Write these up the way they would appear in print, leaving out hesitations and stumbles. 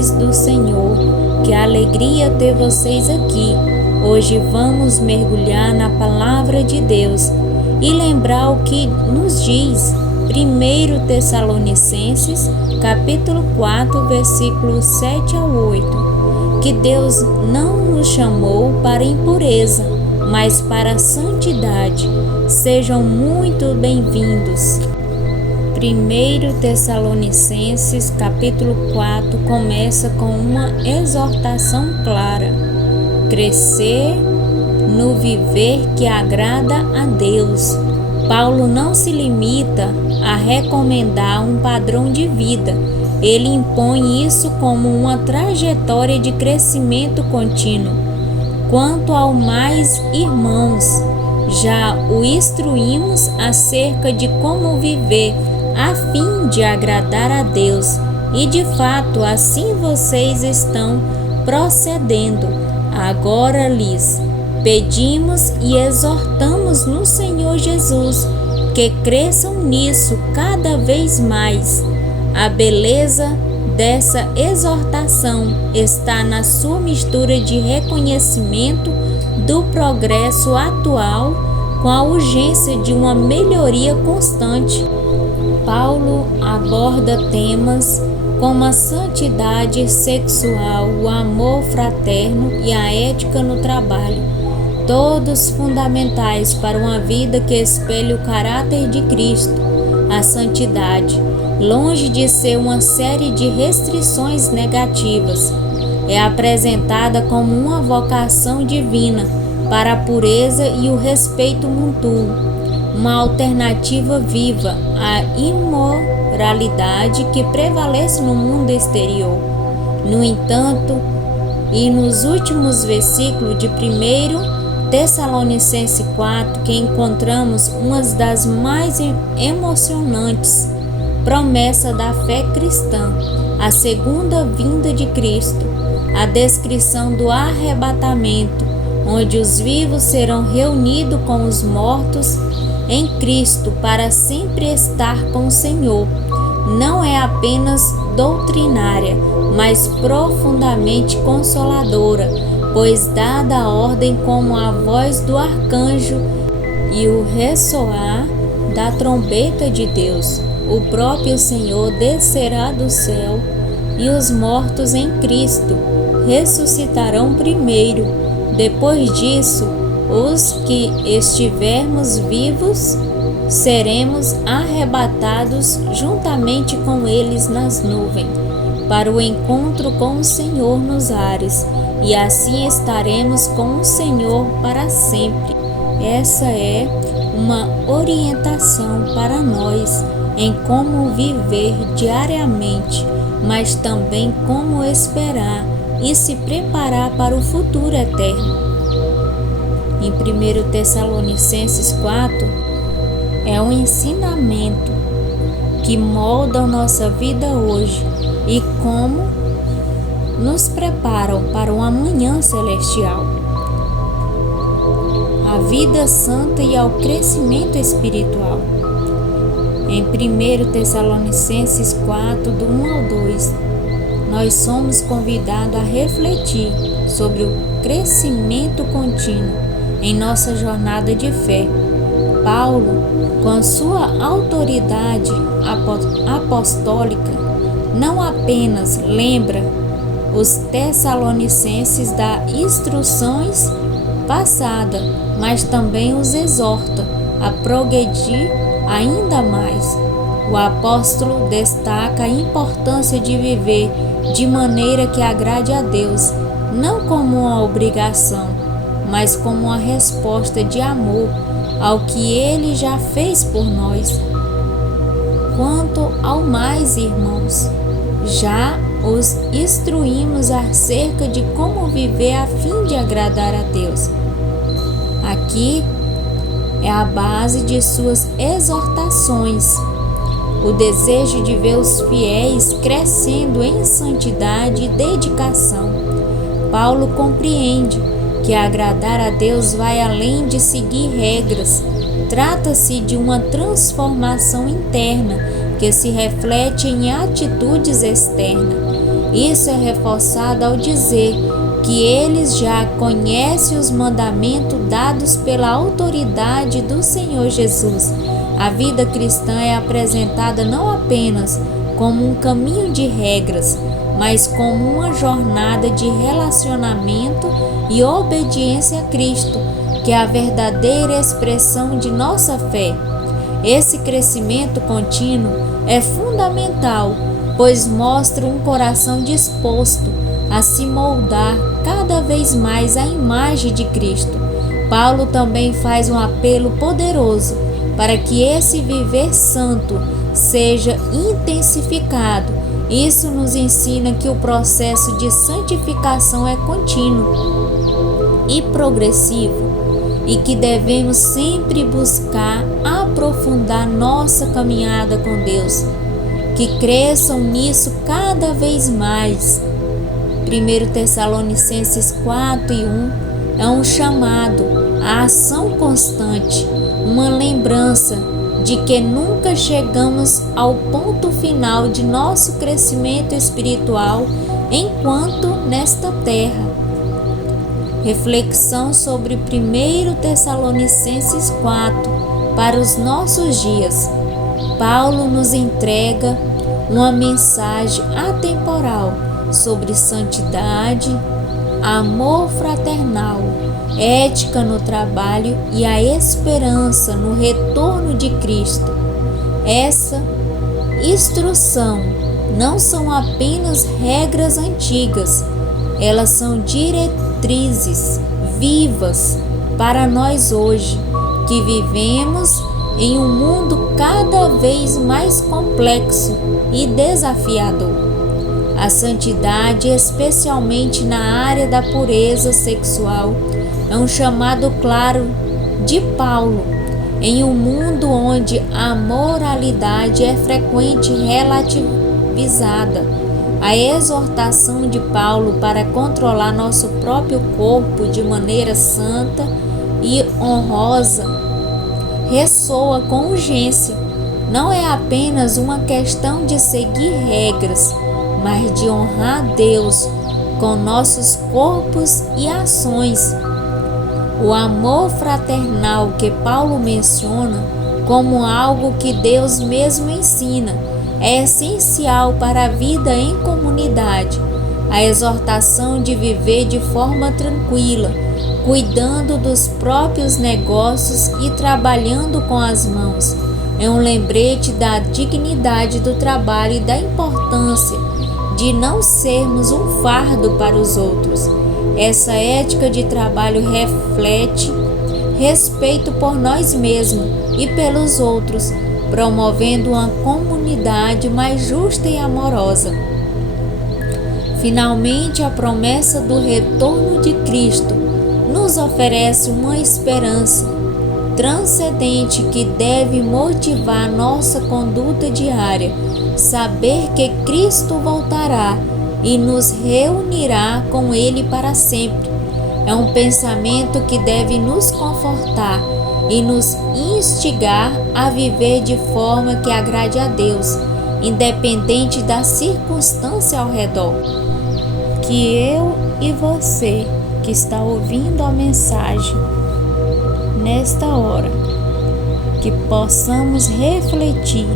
paz do Senhor. Que alegria ter vocês aqui. Hoje vamos mergulhar na palavra de Deus e lembrar o que nos diz 1 Tessalonicenses, capítulo 4, versículos 7 ao 8, que Deus não nos chamou para impureza, mas para a santidade. Sejam muito bem-vindos. 1 Tessalonicenses, capítulo 4, começa com uma exortação clara: crescer no viver que agrada a Deus. Paulo não se limita a recomendar um padrão de vida, ele impõe isso como uma trajetória de crescimento contínuo. Quanto ao mais, irmãos, já o instruímos acerca de como viver a fim de agradar a Deus, e de fato assim vocês estão procedendo. Agora lhes pedimos e exortamos no Senhor Jesus que cresçam nisso cada vez mais. A beleza dessa exortação está na sua mistura de reconhecimento do progresso atual com a urgência de uma melhoria constante. Paulo aborda temas como a santidade sexual, o amor fraterno e a ética no trabalho, todos fundamentais para uma vida que espelhe o caráter de Cristo. A santidade, longe de ser uma série de restrições negativas, é apresentada como uma vocação divina para a pureza e o respeito mútuo, uma alternativa viva à imoralidade que prevalece no mundo exterior. No entanto, e nos últimos versículos de 1 Tessalonicenses 4, que encontramos uma das mais emocionantes promessas da fé cristã, a segunda vinda de Cristo, a descrição do arrebatamento, onde os vivos serão reunidos com os mortos em Cristo para sempre estar com o Senhor. Não é apenas doutrinária, mas profundamente consoladora, pois dada a ordem como a voz do arcanjo e o ressoar da trombeta de Deus, o próprio Senhor descerá do céu, e os mortos em Cristo ressuscitarão primeiro. Depois disso, os que estivermos vivos seremos arrebatados juntamente com eles nas nuvens, para o encontro com o Senhor nos ares, e assim estaremos com o Senhor para sempre. Essa é uma orientação para nós em como viver diariamente, mas também como esperar e se preparar para o futuro eterno. Em 1 Tessalonicenses 4, é um ensinamento que molda a nossa vida hoje e como nos preparam para um amanhã celestial. A vida santa e ao crescimento espiritual. Em 1 Tessalonicenses 4, do 1 ao 2, nós somos convidados a refletir sobre o crescimento contínuo em nossa jornada de fé. Paulo, com sua autoridade apostólica, não apenas lembra os Tessalonicenses das instruções passadas, mas também os exorta a progredir ainda mais. O apóstolo destaca a importância de viver de maneira que agrade a Deus, não como uma obrigação, mas como uma resposta de amor ao que Ele já fez por nós. Quanto ao mais, irmãos, já os instruímos acerca de como viver a fim de agradar a Deus. Aqui é a base de suas exortações, o desejo de ver os fiéis crescendo em santidade e dedicação. Paulo compreende que agradar a Deus vai além de seguir regras. Trata-se de uma transformação interna que se reflete em atitudes externas. Isso é reforçado ao dizer que eles já conhecem os mandamentos dados pela autoridade do Senhor Jesus. A vida cristã é apresentada não apenas como um caminho de regras, mas como uma jornada de relacionamento e obediência a Cristo, que é a verdadeira expressão de nossa fé. Esse crescimento contínuo é fundamental, pois mostra um coração disposto a se moldar cada vez mais à imagem de Cristo. Paulo também faz um apelo poderoso para que esse viver santo seja intensificado. Isso nos ensina que o processo de santificação é contínuo e progressivo e que devemos sempre buscar aprofundar nossa caminhada com Deus. Que cresçam nisso cada vez mais. 1 Tessalonicenses 4:1 é um chamado à ação constante, uma lembrança de que nunca chegamos ao ponto final de nosso crescimento espiritual enquanto nesta terra. Reflexão sobre 1 Tessalonicenses 4 para os nossos dias. Paulo nos entrega uma mensagem atemporal sobre santidade, amor fraternal, ética no trabalho e a esperança no retorno de Cristo. Essa instrução não são apenas regras antigas, elas são diretrizes vivas para nós hoje, que vivemos em um mundo cada vez mais complexo e desafiador. A santidade, especialmente na área da pureza sexual, é um chamado claro de Paulo em um mundo onde a moralidade é frequente e relativizada. A exortação de Paulo para controlar nosso próprio corpo de maneira santa e honrosa ressoa com urgência. Não é apenas uma questão de seguir regras, mas de honrar Deus com nossos corpos e ações. O amor fraternal que Paulo menciona como algo que Deus mesmo ensina é essencial para a vida em comunidade. A exortação de viver de forma tranquila, cuidando dos próprios negócios e trabalhando com as mãos, é um lembrete da dignidade do trabalho e da importância de não sermos um fardo para os outros. Essa ética de trabalho reflete respeito por nós mesmos e pelos outros, promovendo uma comunidade mais justa e amorosa. Finalmente, a promessa do retorno de Cristo nos oferece uma esperança transcendente que deve motivar nossa conduta diária. Saber que Cristo voltará e nos reunirá com Ele para sempre é um pensamento que deve nos confortar e nos instigar a viver de forma que agrade a Deus, independente da circunstância ao redor. Que eu e você que está ouvindo a mensagem nesta hora, que possamos refletir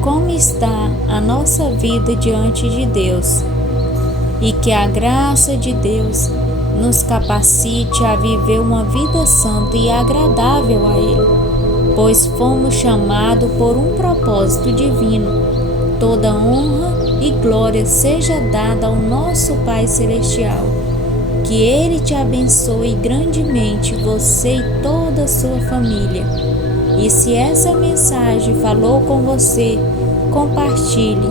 como está a nossa vida diante de Deus e que a graça de Deus nos capacite a viver uma vida santa e agradável a Ele, pois fomos chamados por um propósito divino. Toda honra e glória seja dada ao nosso Pai Celestial. Que Ele te abençoe grandemente, você e toda a sua família. E se essa mensagem falou com você, compartilhe